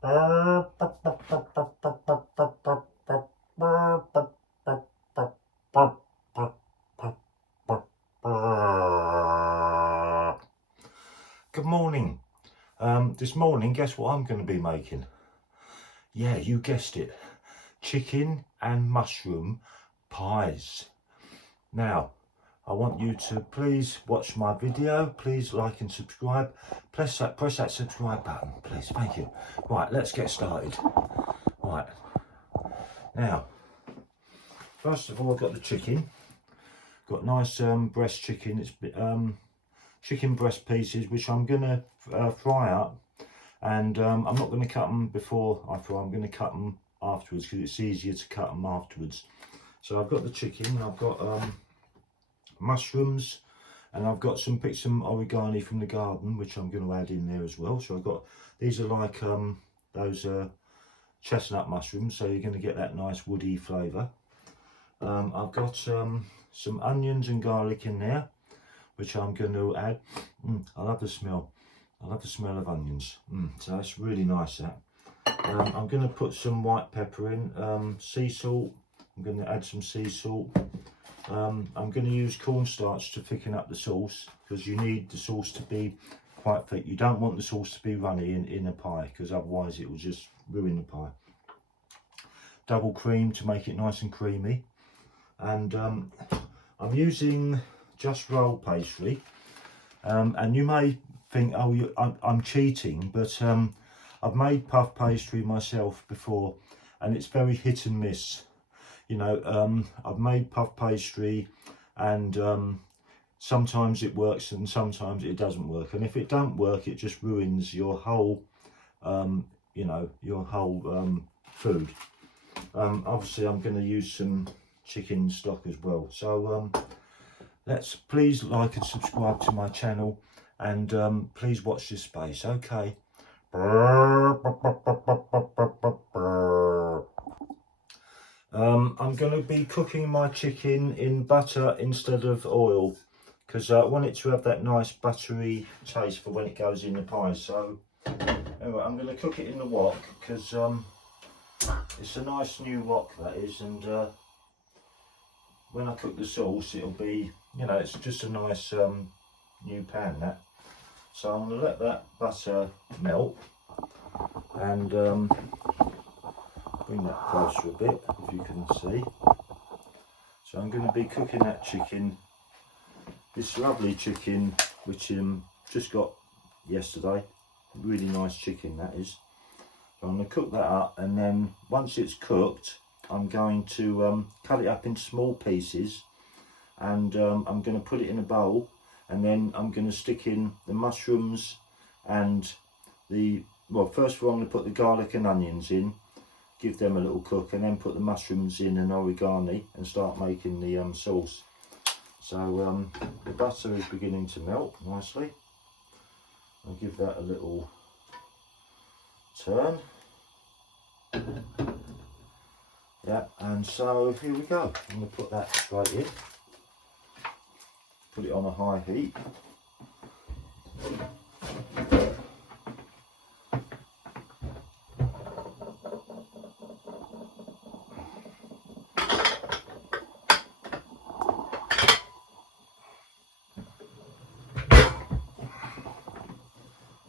Good morning. This morning, guess what I'm going to be making? Yeah, you guessed it. Chicken and mushroom pies. Now, I want you to please watch my video. Please like and subscribe. Press that subscribe button, please. Thank you. Right, let's get started. Right. Now, first of all, I've got the chicken. Got nice breast chicken. It's chicken breast pieces, which I'm gonna fry up, and I'm not going to cut them before I fry. I'm going to cut them afterwards because it's easier to cut them afterwards. So I've got the chicken. I've got mushrooms, and I've got picked some oregano from the garden, which I'm going to add in there as well. So I've got, these are like those chestnut mushrooms, so you're going to get that nice woody flavour. I've got some onions and garlic in there, which I'm going to add. I love the smell. I love the smell of onions. So that's really nice, that. I'm going to put some white pepper in, sea salt. I'm going to add some sea salt. I'm going to use cornstarch to thicken up the sauce, because you need the sauce to be quite thick. You don't want the sauce to be runny in a pie, because otherwise it will just ruin the pie. Double cream to make it nice and creamy. And I'm using Just Roll pastry. And you may think, oh, I'm cheating, but I've made puff pastry myself before, and it's very hit and miss. You know, I've made puff pastry, and sometimes it works and sometimes it doesn't work. And if it don't work, it just ruins your whole, you know, your whole food. Obviously, I'm going to use some chicken stock as well. So let's please like and subscribe to my channel, and please watch this space. Okay. I'm going to be cooking my chicken in butter instead of oil, because I want it to have that nice buttery taste for when it goes in the pie. So anyway, I'm going to cook it in the wok, because it's a nice new wok, that is, and when I cook the sauce, it'll be, you know, it's just a nice new pan, that. So I'm going to let that butter melt, and bring that closer a bit, if you can see. So I'm going to be cooking that chicken, this lovely chicken, which just got yesterday. Really nice chicken, that is. So I'm going to cook that up, and then once it's cooked, I'm going to cut it up into small pieces, and I'm going to put it in a bowl, and then I'm going to stick in the mushrooms and the, well, first of all I'm going to put the garlic and onions in, give them a little cook, and then put the mushrooms in and oregano and start making the sauce. So the butter is beginning to melt nicely. I'll give that a little turn. Yeah, and so here we go. I'm going to put that straight in. Put it on a high heat.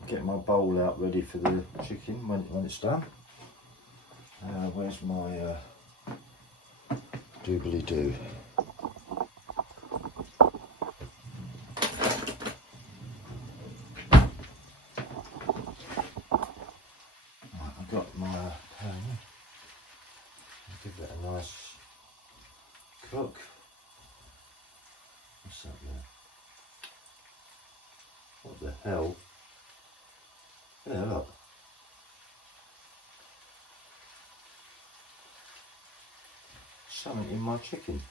Get my bowl out ready for the chicken when it's done. Where's my doobly doo? I've got my pan. I'll give that a nice cook. What's that there? What the hell? Yeah, look. Something in my chicken.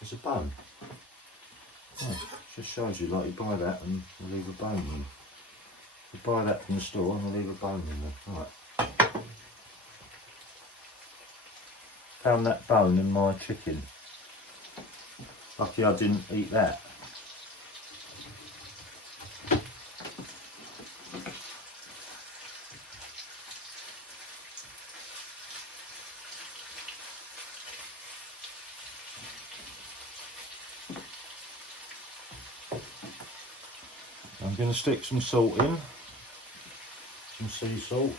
There's a bone. Oh, just shows you, like, you buy that and you leave a bone in. You buy that from the store and you leave a bone in there. Right. Found that bone in my chicken. Lucky I didn't eat that. I'm going to stick some salt in, some sea salt.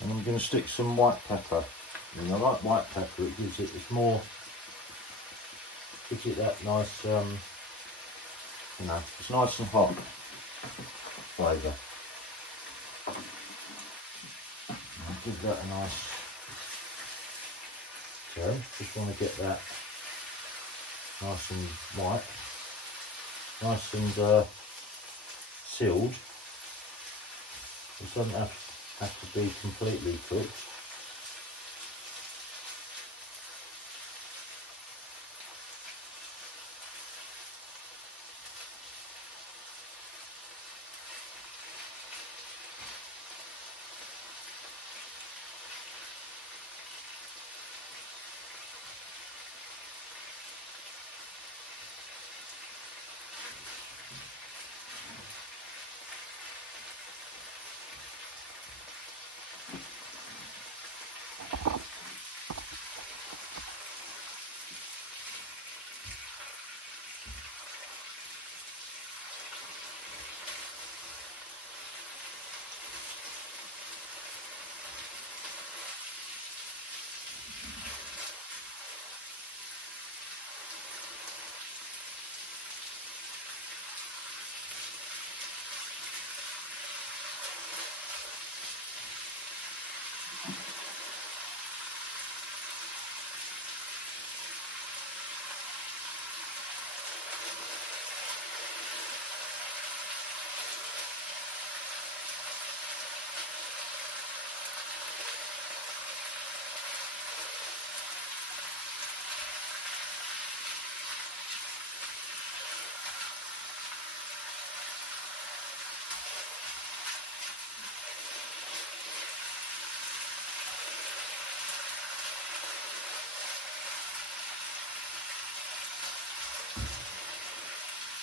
And I'm going to stick some white pepper. And I like white pepper, it gives it this more, gives it that nice, you know, it's nice and hot flavour. I'll give that a nice, so just want to get that nice and white, nice and sealed. It doesn't have to be completely cooked.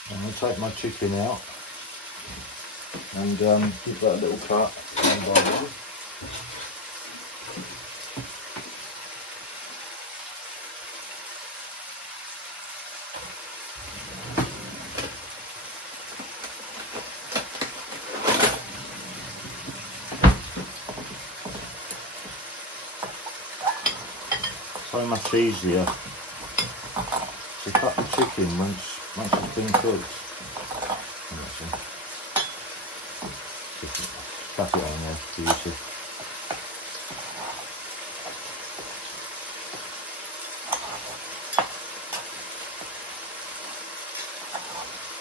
I'm going to take my chicken out and give that a little cut one by one. So much easier to cut the chicken once it's been cooked. Cut it on there, easy.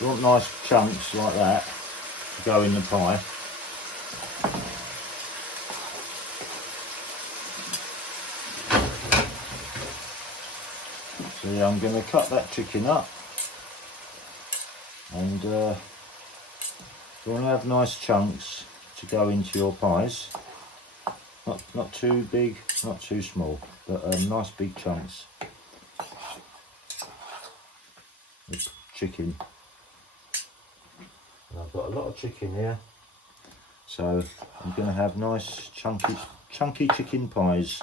You want nice chunks like that to go in the pie. So yeah, I'm going to cut that chicken up, and you want to have nice chunks to go into your pies. Not too big, not too small, but nice big chunks of chicken. And I've got a lot of chicken here, so I'm going to have nice chunky chicken pies.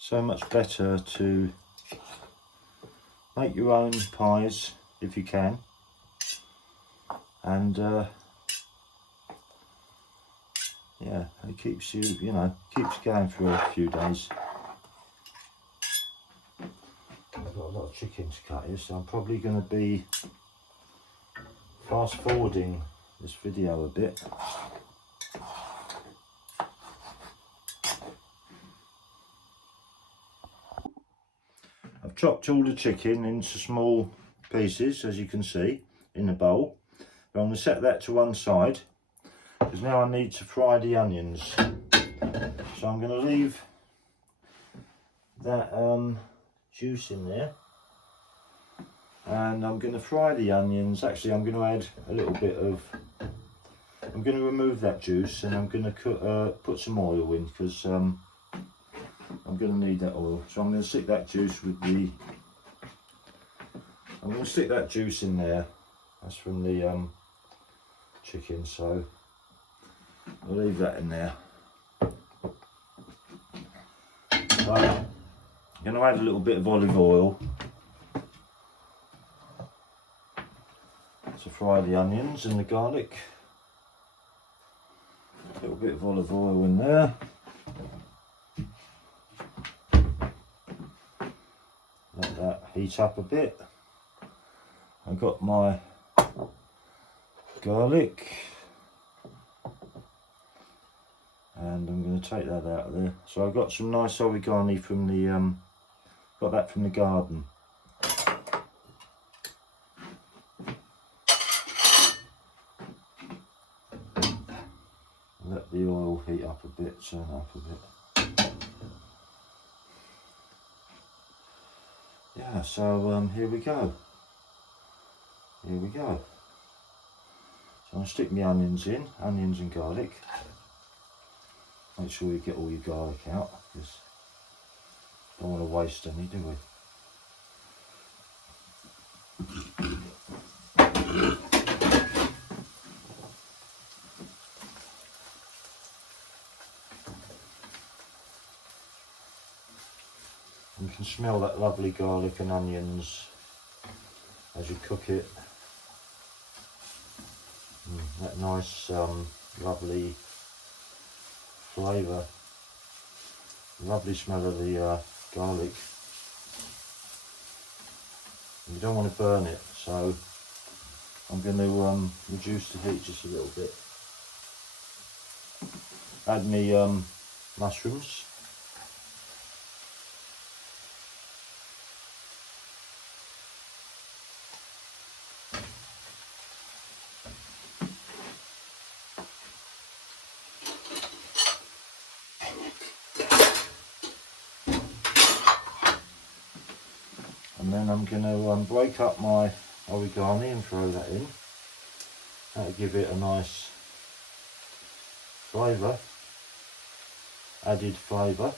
So much better to make your own pies if you can, and yeah, it keeps you, you know, keeps going for a few days. I've got a lot of chicken to cut here, so I'm probably going to be fast forwarding this video a bit. I've chopped all the chicken into small pieces, as you can see, in the bowl. But I'm going to set that to one side, because now I need to fry the onions. So I'm going to leave that juice in there, and I'm going to fry the onions. Actually, I'm going to add a little bit of I'm going to remove that juice and I'm going to put some oil in, because I'm going to need that oil. So I'm going to stick that juice with the, I'm going to stick that juice in there. That's from the chicken, so I'll leave that in there. So I'm going to add a little bit of olive oil to fry the onions and the garlic. A little bit of olive oil in there. Let that heat up a bit. I've got my garlic and I'm going to take that out of there. So I've got some nice origami from the got that from the garden. Let the oil heat up a bit, turn up a bit. Yeah, so here we go. Here we go. So I'll stick my onions in, onions and garlic. Make sure you get all your garlic out, because don't want to waste any, do we? You can smell that lovely garlic and onions as you cook it. That nice, lovely flavour. Lovely smell of the garlic. You don't want to burn it, so I'm going to reduce the heat just a little bit. Add me mushrooms. And then I'm going to break up my origami and throw that in. That'll give it a nice flavour, added flavour.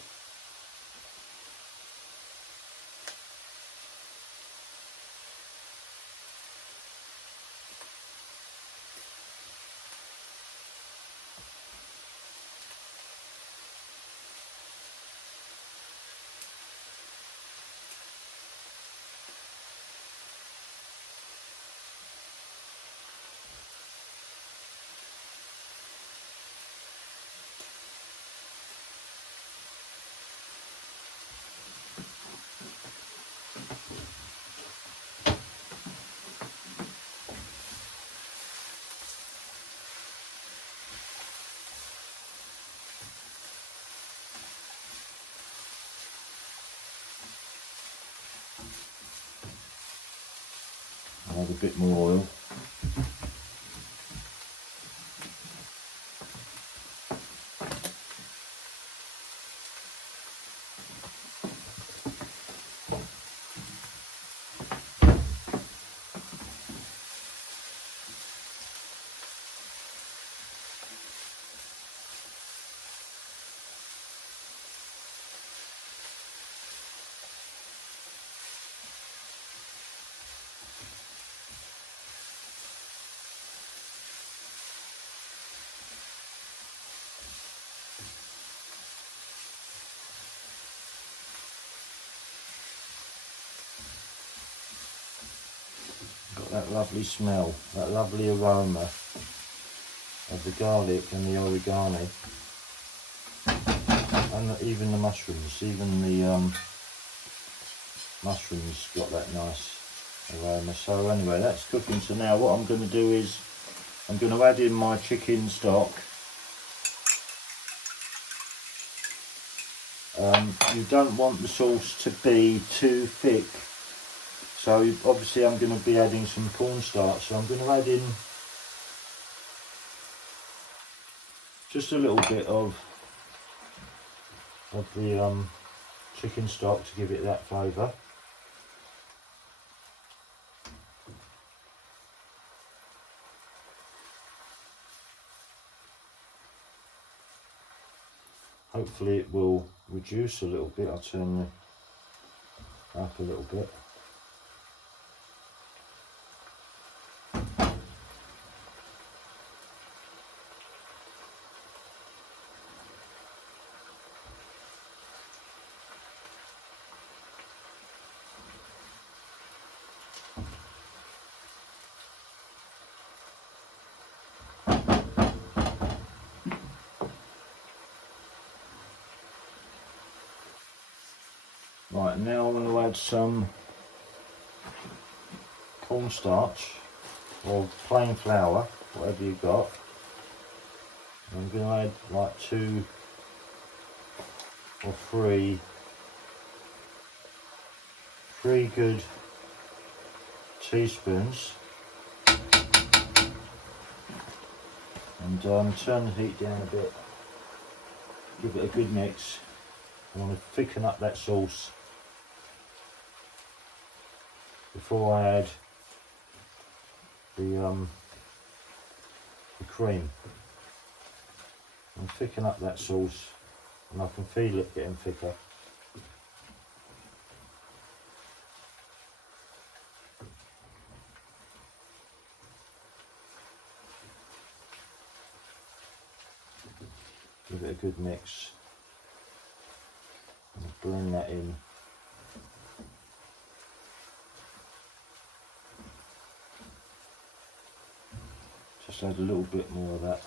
Add a bit more oil. Got that lovely smell, that lovely aroma of the garlic and the origami, and even the mushrooms. Even the mushrooms got that nice aroma. So anyway, that's cooking. So now what I'm going to do is I'm going to add in my chicken stock. You don't want the sauce to be too thick, so obviously I'm going to be adding some cornstarch. So I'm going to add in just a little bit of the chicken stock to give it that flavour. Hopefully it will reduce a little bit. I'll turn it up a little bit. Right, now I'm going to add some cornstarch or plain flour, whatever you've got. I'm going to add like 2 or 3 good teaspoons, and turn the heat down a bit, give it a good mix. I want to thicken up that sauce before I add the cream. And thicken up that sauce, and I can feel it getting thicker. Give it a good mix and blend that in. Just add a little bit more of that.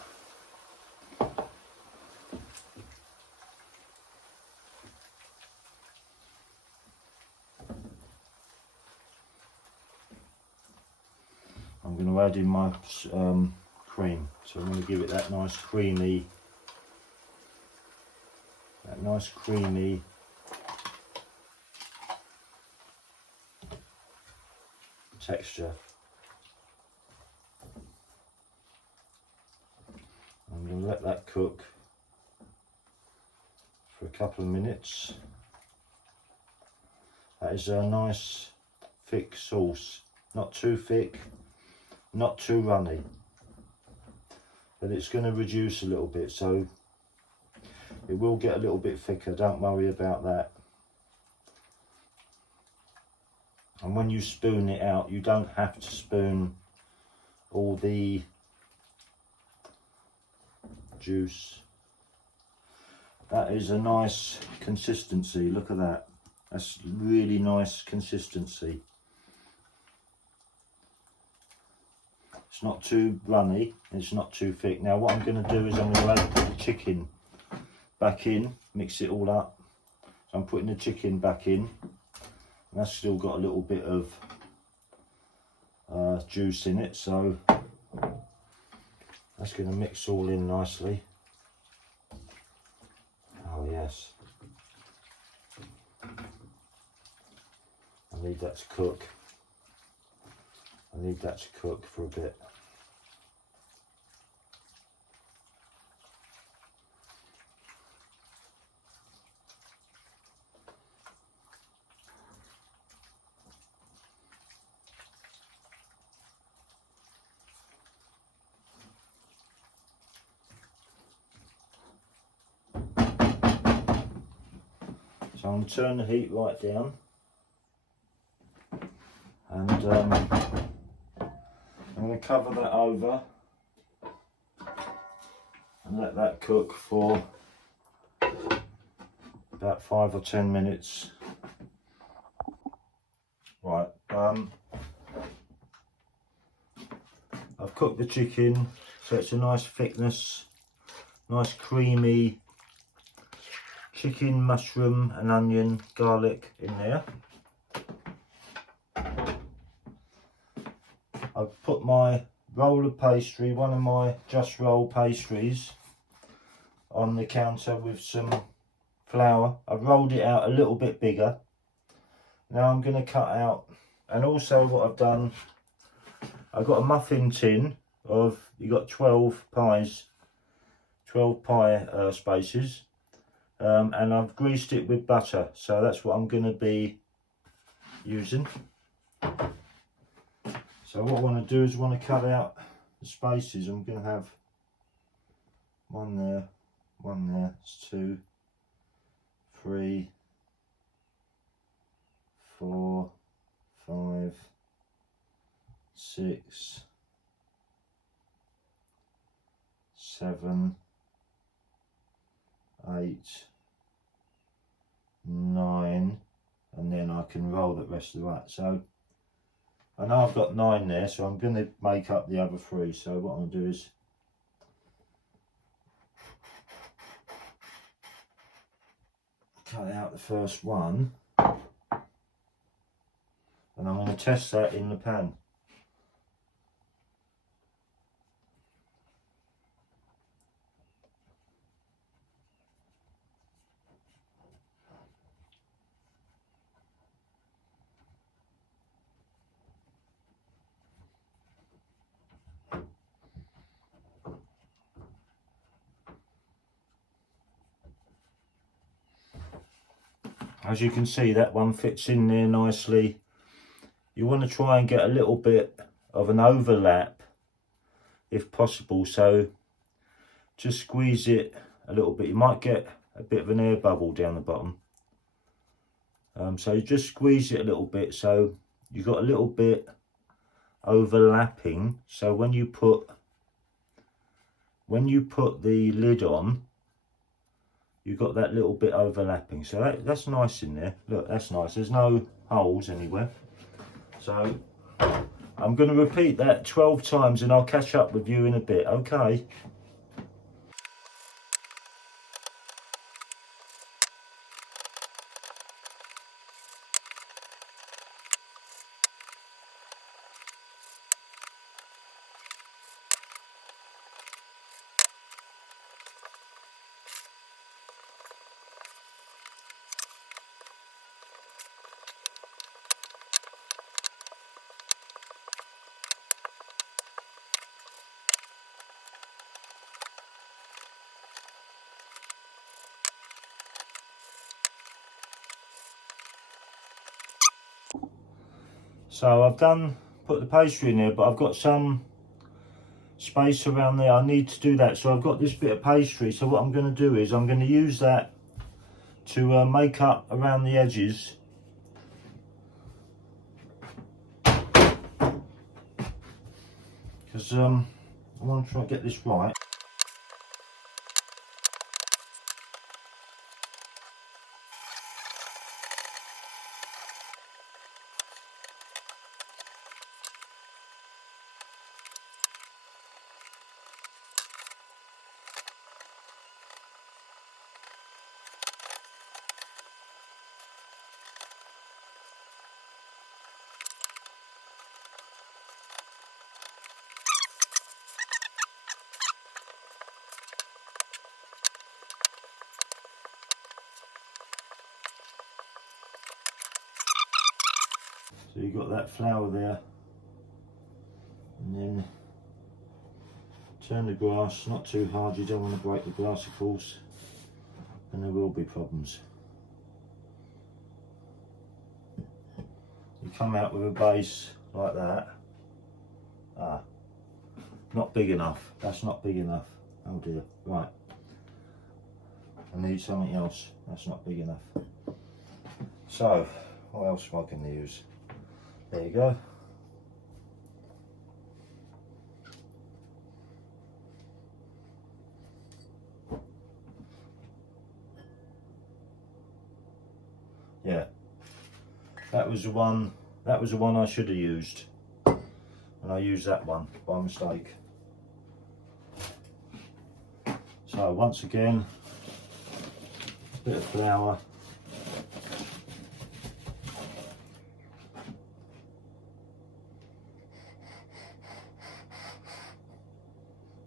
I'm going to add in my cream, so I'm going to give it that nice creamy texture. I'm going to let that cook for a couple of minutes. That is a nice thick sauce, not too thick, not too runny, but it's going to reduce a little bit, so it will get a little bit thicker, don't worry about that. And when you spoon it out, you don't have to spoon all the juice. That is a nice consistency, look at that. That's really nice consistency. It's not too runny, it's not too thick. Now what I'm going to do is I'm going to add the chicken back in, mix it all up. So I'm putting the chicken back in, and that's still got a little bit of juice in it, so that's going to mix all in nicely. Oh yes. I need that to cook. I need that to cook for a bit. So I'm going to turn the heat right down, and I'm going to cover that over and let that cook for about 5 or 10 minutes. Right, I've cooked the chicken, so it's a nice thickness, nice creamy chicken, mushroom and onion, garlic in there. I've put my roll of pastry, one of my Just Roll pastries, on the counter with some flour. I've rolled it out a little bit bigger. Now I'm going to cut out, and also what I've done, I've got a muffin tin of, you got 12 pies, 12 pie spaces, and I've greased it with butter, so that's what I'm going to be using. So what I want to do is I want to cut out the spaces. I'm going to have one there, it's 2, 3, 4, 5, 6, 7, 8, 9, and then I can roll the rest of that. So I know I've got 9 there, so I'm going to make up the other 3. So what I'm going to do is cut out the first one, and I'm going to test that in the pan. As you can see, that one fits in there nicely. You want to try and get a little bit of an overlap if possible, so just squeeze it a little bit. You might get a bit of an air bubble down the bottom, so you just squeeze it a little bit so you've got a little bit overlapping, so when you put the lid on, you've got that little bit overlapping. So that's nice in there. Look, that's nice. There's no holes anywhere. So I'm going to repeat that 12 times and I'll catch up with you in a bit, okay? So I've put the pastry in there, but I've got some space around there. I need to do that. So I've got this bit of pastry. So what I'm going to do is I'm going to use that to make up around the edges. Because I want to try and get this right. So you've got that flour there, and then turn the glass, not too hard, you don't want to break the glass of course, and there will be problems. You come out with a base like that. Not big enough, that's not big enough, oh dear, right. I need something else, that's not big enough. So, what else am I going to use? There you go. Yeah, that was the one I should have used, and I used that one by mistake. So once again, a bit of flour.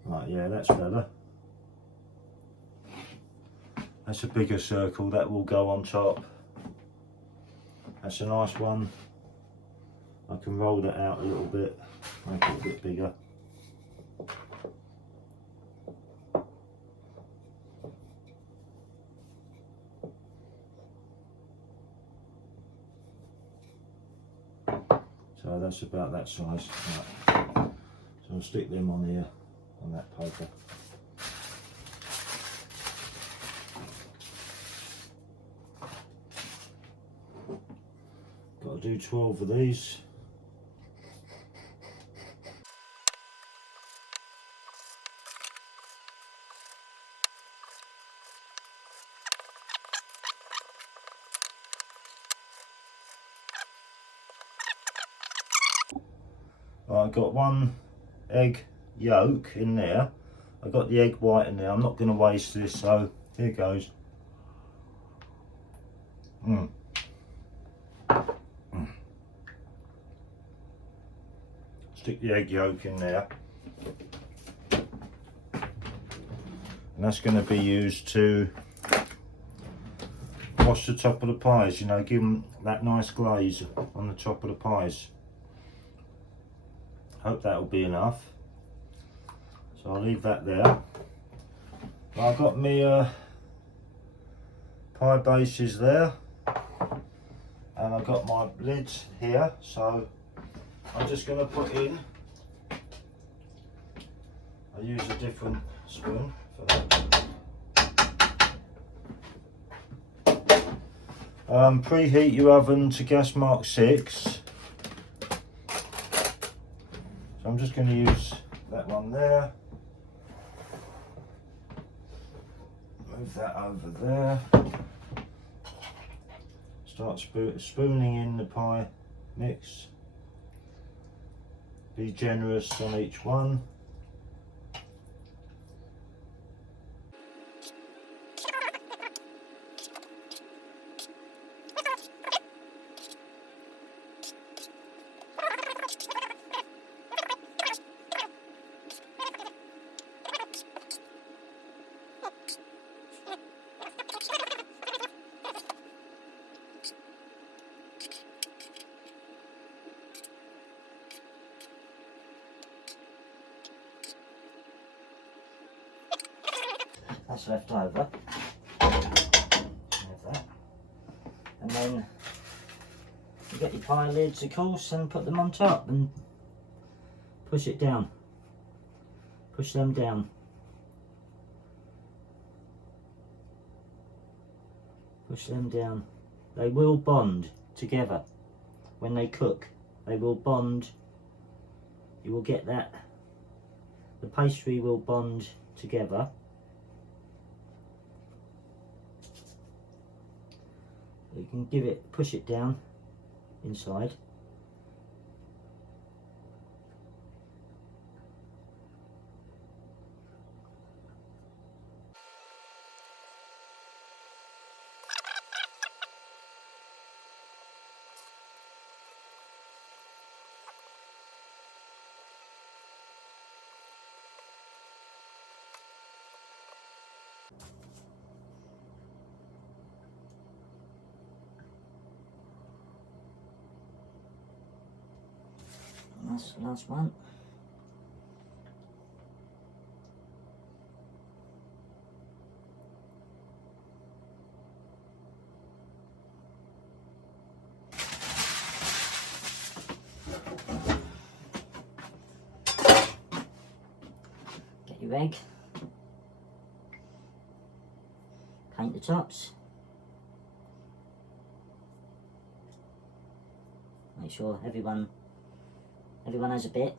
Right, yeah, that's better. That's a bigger circle, that will go on top. That's a nice one. I can roll that out a little bit, make it a bit bigger. So that's about that size. Right. So I'll stick them on here, on that paper. I'll do 12 of these. I've got one egg yolk in there. I've got the egg white in there. I'm not going to waste this, so here goes. Stick the egg yolk in there. And that's going to be used to wash the top of the pies, you know, give them that nice glaze on the top of the pies. Hope that'll be enough. So I'll leave that there. I've got my pie bases there, and I've got my lids here, so I'm just going to put in, I use a different spoon for that. Preheat your oven to gas mark 6. So I'm just going to use that one there. Move that over there. Start spooning in the pie mix. Be generous on each one. That's left over. There's that. And then you get your pie lids, of course, and put them on top and push it down. Push them down. Push them down. They will bond together when they cook. They will bond. You will get that. The pastry will bond together. You can give it, push it down inside. That's the last one. Get your egg. Paint the tops. Make sure everyone has a bit.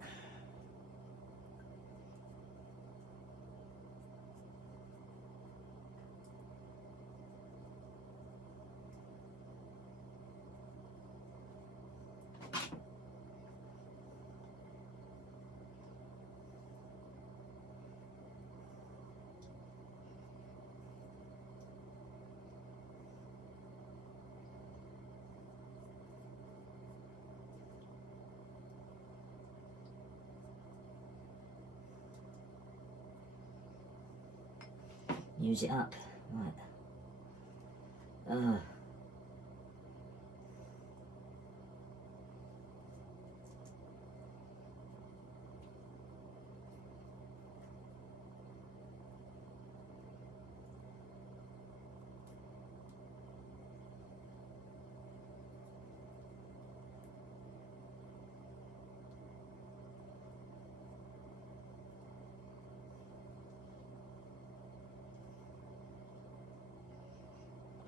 Use it up, right.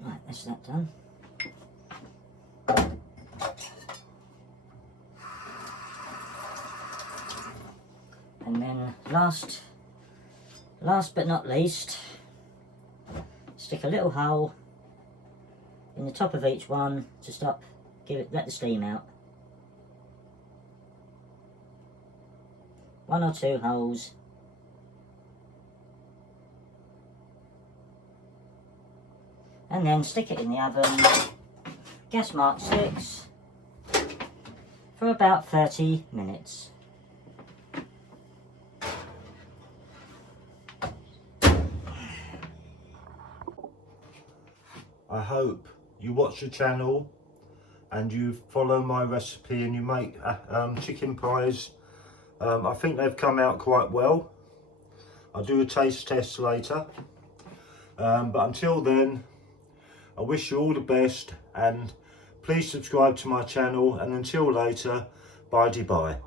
Right, that's that done. last but not least, stick a little hole in the top of each one to let the steam out. 1 or 2 holes. And then stick it in the oven, gas mark 6, for about 30 minutes. I hope you watch the channel and you follow my recipe and you make chicken pies. I think they've come out quite well. I'll do a taste test later. But until then, I wish you all the best and please subscribe to my channel, and until later, bye-de-bye.